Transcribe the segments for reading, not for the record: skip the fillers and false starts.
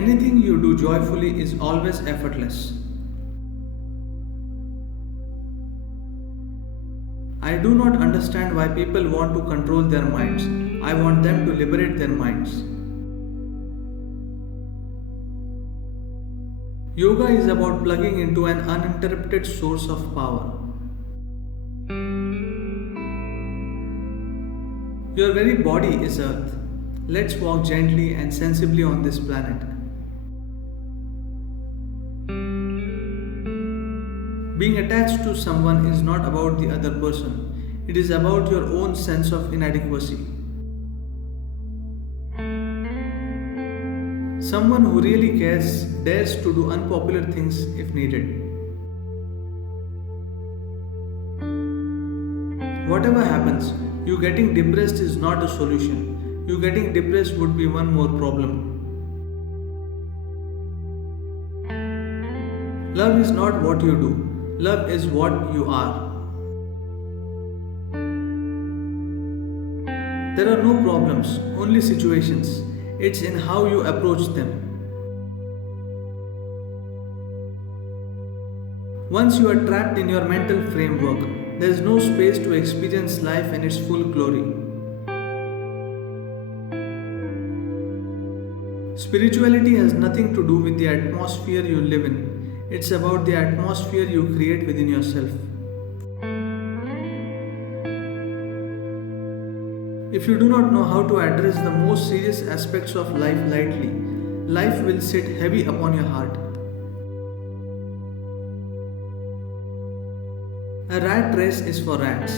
Anything you do joyfully is always effortless. I do not understand why people want to control their minds. I want them to liberate their minds. Yoga is about plugging into an uninterrupted source of power. Your very body is Earth. Let's walk gently and sensibly on this planet. Being attached to someone is not about the other person, it is about your own sense of inadequacy. Someone who really cares dares to do unpopular things if needed. Whatever happens, you getting depressed is not a solution. You getting depressed would be one more problem. Love is not what you do, love is what you are. There are no problems, only situations. It's in how you approach them. Once you are trapped in your mental framework, there is no space to experience life in its full glory. Spirituality has nothing to do with the atmosphere you live in. It's about the atmosphere you create within yourself. If you do not know how to address the most serious aspects of life lightly, life will sit heavy upon your heart. A rat race is for rats.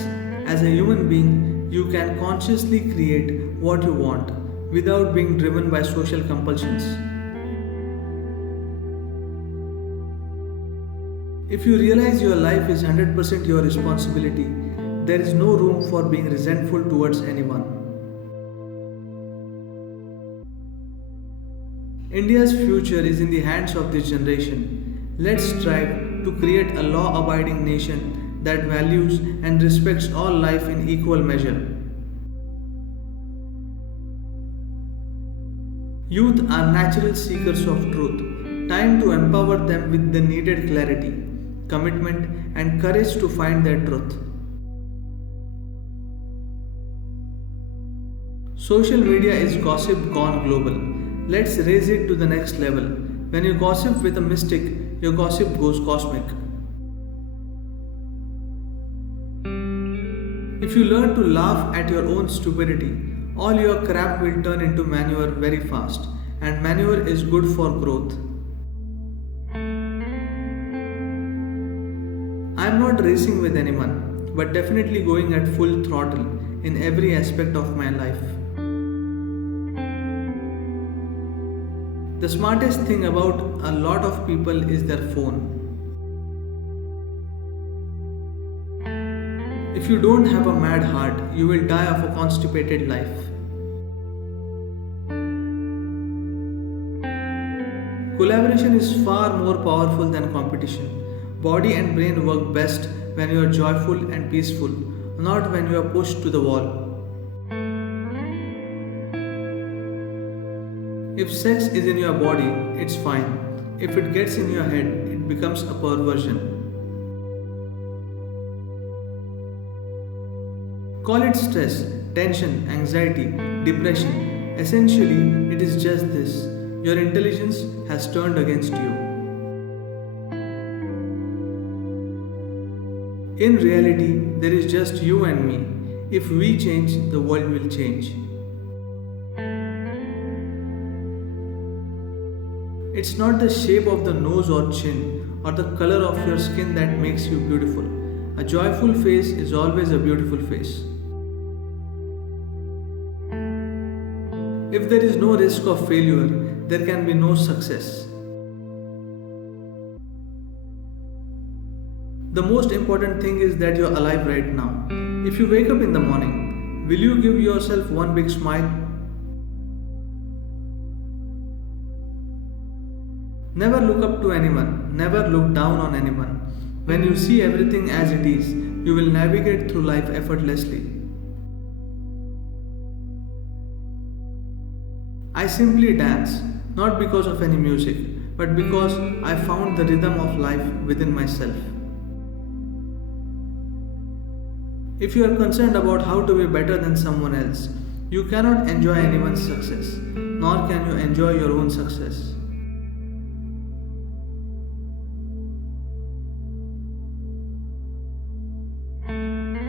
As a human being, you can consciously create what you want without being driven by social compulsions. If you realize your life is 100% your responsibility, there is no room for being resentful towards anyone. India's future is in the hands of this generation. Let's strive to create a law-abiding nation that values and respects all life in equal measure. Youth are natural seekers of truth. Time to empower them with the needed clarity, commitment, and courage to find their truth. Social media is gossip gone global. Let's raise it to the next level. When you gossip with a mystic, your gossip goes cosmic. If you learn to laugh at your own stupidity, all your crap will turn into manure very fast, and manure is good for growth. I am not racing with anyone, but definitely going at full throttle in every aspect of my life. The smartest thing about a lot of people is their phone. If you don't have a mad heart, you will die of a constipated life. Collaboration is far more powerful than competition. Body and brain work best when you are joyful and peaceful, not when you are pushed to the wall. If sex is in your body, it's fine. If it gets in your head, it becomes a perversion. Call it stress, tension, anxiety, depression. Essentially, it is just this. Your intelligence has turned against you. In reality, there is just you and me. If we change, the world will change. It's not the shape of the nose or chin or the color of your skin that makes you beautiful. A joyful face is always a beautiful face. If there is no risk of failure, there can be no success. The most important thing is that you're alive right now. If you wake up in the morning, will you give yourself one big smile? Never look up to anyone, never look down on anyone. When you see everything as it is, you will navigate through life effortlessly. I simply dance, not because of any music, but because I found the rhythm of life within myself. If you are concerned about how to be better than someone else, you cannot enjoy anyone's success, nor can you enjoy your own success.